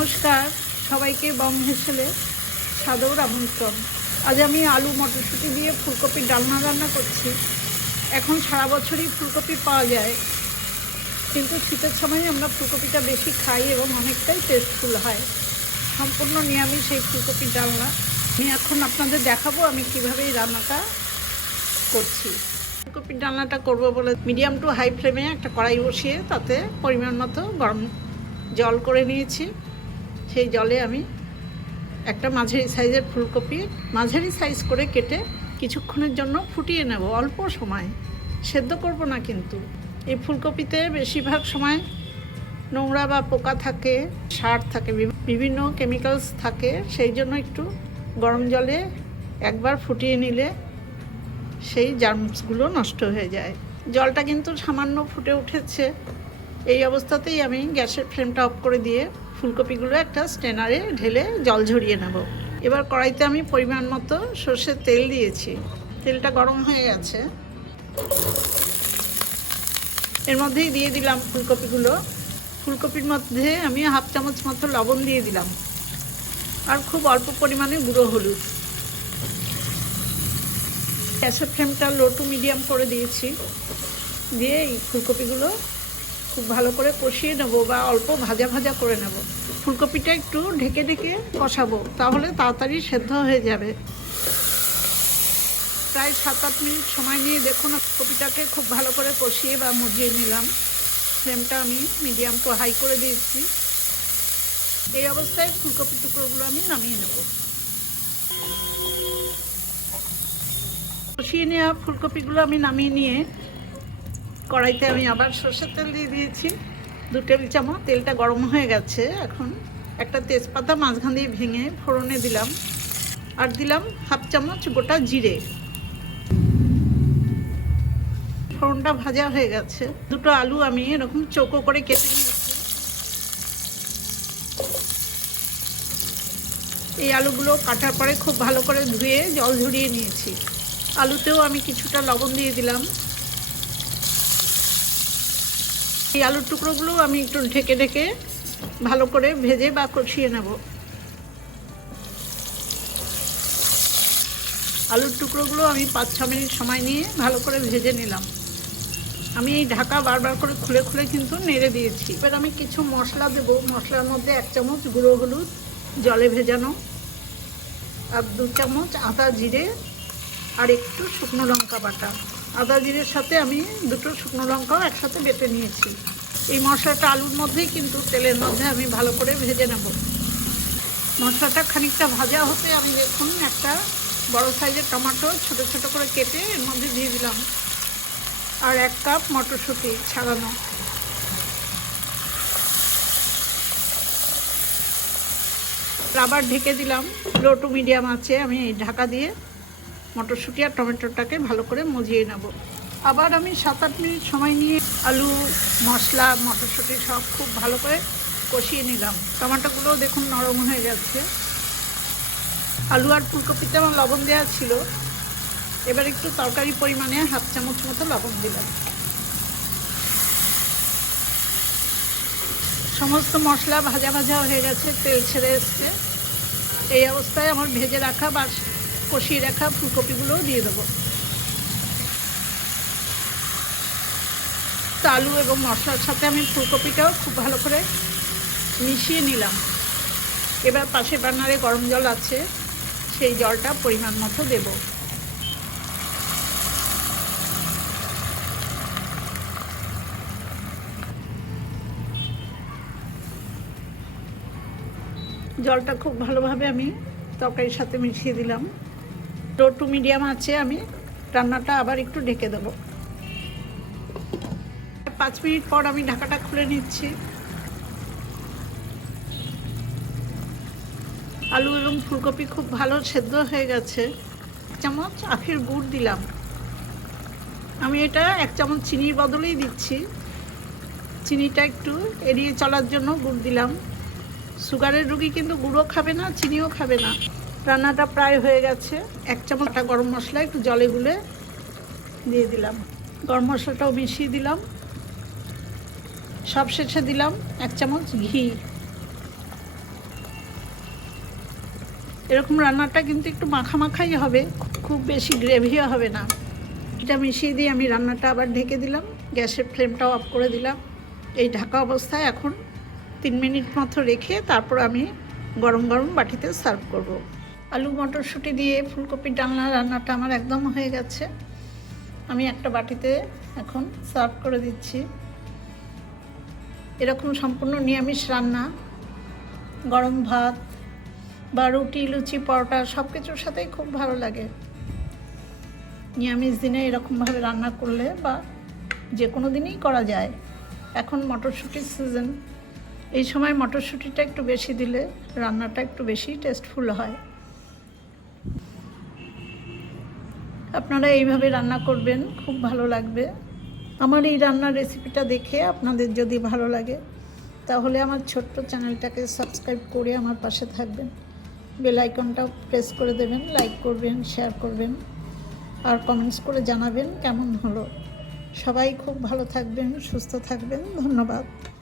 নমস্কার সবাইকে বং হেসেলে সাদর আমন্ত্রণ। আজ আমি আলু মটরশুঁটি দিয়ে ফুলকপির ডালনা রান্না করছি। এখন সারা বছরই ফুলকপি পাওয়া যায়, কিন্তু শীতের সময় আমরা ফুলকপিটা বেশি খাই এবং অনেকটাই টেস্টফুল হয়। সম্পূর্ণ নিরামিষ এই ফুলকপির ডালনা আমি এখন আপনাদের দেখাবো আমি কীভাবে এই রান্নাটা করছি। ফুলকপির ডালনাটা করব বলে মিডিয়াম টু হাই ফ্লেমে একটা কড়াই বসিয়ে তাতে পরিমাণ মতো গরম জল করে নিয়েছি। সেই জলে আমি একটা মাঝারি সাইজের ফুলকপি মাঝারি সাইজ করে কেটে কিছুক্ষণের জন্য ফুটিয়ে নেব। অল্প সময়, সেদ্ধ করব না। কিন্তু এই ফুলকপিতে বেশিরভাগ সময় নোংরা বা পোকা থাকে, সার থাকে, বিভিন্ন কেমিক্যালস থাকে। সেই জন্য একটু গরম জলে একবার ফুটিয়ে নিলে সেই জার্মসগুলো নষ্ট হয়ে যায়। জলটা কিন্তু সামান্য ফুটে উঠেছে। এই অবস্থাতেই আমি গ্যাসের ফ্লেমটা অফ করে দিয়ে ফুলকপিগুলো একটা স্ট্রেনারে ঢেলে জল ঝরিয়ে নেব। এবার কড়াইতে আমি পরিমাণ মতো সর্ষের তেল দিয়েছি। তেলটা গরম হয়ে গেছে, এর মধ্যেই দিয়ে দিলাম ফুলকপিগুলো। ফুলকপির মধ্যে আমি হাফ চামচ মতো লবণ দিয়ে দিলাম আর খুব অল্প পরিমাণে গুঁড়ো হলুদ। গ্যাসের ফ্লেমটা লো টু মিডিয়াম করে দিয়েছি। দিয়ে এই ফুলকপিগুলো খুব ভালো করে কষিয়ে নেব বা অল্প ভাজা ভাজা করে নেব। ফুলকপিটা একটু ঢেকে ঢেকে কষাবো, তাহলে তাড়াতাড়ি সেদ্ধ হয়ে যাবে। প্রায় 7-8 মিনিট সময় নিয়ে দেখুন কপিটাকে খুব ভালো করে কষিয়ে বা মজিয়ে নিলাম। ফ্লেমটা আমি মিডিয়াম টু হাই করে দিয়েছি। এই অবস্থায় ফুলকপির টুকরোগুলো আমি নামিয়ে নেব। কষিয়ে নেওয়া ফুলকপিগুলো আমি নামিয়ে নিয়ে কড়াইতে আমি আবার সরষের তেল দিয়ে দিয়েছি 2 টেবিল চামচ। তেলটা গরম হয়ে গেছে। এখন একটা তেজপাতা মাঝখান দিয়ে ভেঙে ফোড়নে দিলাম আর দিলাম হাফ চামচ গোটা জিরে। ফোড়নটা ভাজা হয়ে গেছে। 2টো আলু আমি এরকম চৌকো করে কেটে নিয়েছি। এই আলুগুলো কাটার পরে খুব ভালো করে ধুয়ে জল ঝরিয়ে নিয়েছি। আলুতেও আমি কিছুটা লবণ দিয়ে দিলাম। এই আলুর টুকরোগুলো আমি একটু ঢেকে ঢেকে ভালো করে ভেজে বা কষিয়ে নেব। আলুর টুকরোগুলো আমি 5-6 মিনিট সময় নিয়ে ভালো করে ভেজে নিলাম। আমি এই ঢাকা বারবার করে খুলে খুলে কিন্তু নেড়ে দিয়েছি। এবার আমি কিছু মশলা দেব। মশলার মধ্যে 1 চামচ গুঁড়ো হলুদ জলে ভেজানো, আর 2 চামচ আদা জিরে আর একটু শুকনো লঙ্কা বাটা। আদা জিরের সাথে আমি 2টো শুকনো লঙ্কাও একসাথে বেটে নিয়েছি। এই মশলাটা আলুর মধ্যেই কিন্তু তেলের মধ্যে আমি ভালো করে ভেজে নেব। মশলাটা খানিকটা ভাজা হতে আমি দেখুন একটা বড় সাইজের টমেটো ছোট ছোট করে কেটে এর মধ্যে দিয়ে দিলাম আর 1 কাপ মটরশুঁটি ছাড়ানো। আবার ঢেকে দিলাম লো টু মিডিয়াম আছে। আমি এই ঢাকা দিয়ে মটরশুঁটি আর টমেটোটাকে ভালো করে মজিয়ে নেব। আবার আমি 7-8 মিনিট সময় নিয়ে আলু, মশলা, মটরশুঁটি সব খুব ভালো করে কষিয়ে নিলাম। টমেটোগুলোও দেখুন নরম হয়ে যাচ্ছে। আলু আর ফুলকপিতে আমার লবণ দেওয়া ছিল। এবার একটু তরকারি পরিমাণে হাফ চামচ মতো লবণ দিলাম। সমস্ত মশলা ভাজা ভাজা হয়ে গেছে, তেল ছেড়ে এসছে। এই অবস্থায় আমার ভেজে রাখা বা কষিয়ে রাখা ফুলকপিগুলোও দিয়ে দেবো। আলু এবং মশলার সাথে আমি ফুলকপিটাও খুব ভালো করে মিশিয়ে নিলাম। এবার পাশে বার্নারে গরম জল আছে, সেই জলটা পরিমাণ মতো দেব। জলটা খুব ভালোভাবে আমি তরকারির সাথে মিশিয়ে দিলাম। লো টু মিডিয়াম আছে আমি রান্নাটা আবার একটু ঢেকে দেবো। 5 মিনিট পর আমি ঢাকাটা খুলে নিচ্ছি। আলু এবং ফুলকপি খুব ভালো সেদ্ধ হয়ে গেছে। 1 চামচ আখের গুড় দিলাম। আমি এটা 1 চামচ চিনির বদলেই দিচ্ছি। চিনিটা একটু এড়িয়ে চলার জন্য গুড় দিলাম। সুগারের রুগী কিন্তু গুঁড়ো খাবে না, চিনিও খাবে না। রান্নাটা প্রায় হয়ে গেছে। 1 চামচ গরম মশলা একটু জলে গুলে দিয়ে দিলাম। গরম মশলাটাও মিশিয়ে দিলাম। সব শেষে দিলাম 1 চামচ ঘি। এরকম রান্নাটা কিন্তু একটু মাখামাখাই হবে, খুব বেশি গ্রেভিও হবে না। এটা মিশিয়ে দিয়ে আমি রান্নাটা আবার ঢেকে দিলাম, গ্যাসের ফ্লেমটাও অফ করে দিলাম। এই ঢাকা অবস্থায় এখন 3 মিনিট মতো রেখে তারপর আমি গরম গরম বাটিতে সার্ভ করব। আলু মটরশুঁটি দিয়ে ফুলকপির ডালনা রান্নাটা আমার একদম হয়ে গেছে। আমি একটা বাটিতে এখন সার্ভ করে দিচ্ছি। এরকম সম্পূর্ণ নিরামিষ রান্না গরম ভাত বা রুটি, লুচি, পরোটা সব কিছুর সাথেই খুব ভালো লাগে। নিরামিষ দিনে এরকমভাবে রান্না করলে বা যে কোনো দিনই করা যায়। এখন মটরশুঁটির সিজন, এই সময় মটরশুঁটিটা একটু বেশি দিলে রান্নাটা একটু বেশি টেস্টফুল হয়। আপনারা এইভাবে রান্না করবেন, খুব ভালো লাগবে। আমার এই রান্নার রেসিপিটা দেখে আপনাদের যদি ভালো লাগে তাহলে আমার ছোট্ট চ্যানেলটাকে সাবস্ক্রাইব করে আমার পাশে থাকবেন, বেল আইকনটাও প্রেস করে দেবেন, লাইক করবেন, শেয়ার করবেন আর কমেন্টস করে জানাবেন কেমন হলো। সবাই খুব ভালো থাকবেন, সুস্থ থাকবেন। ধন্যবাদ।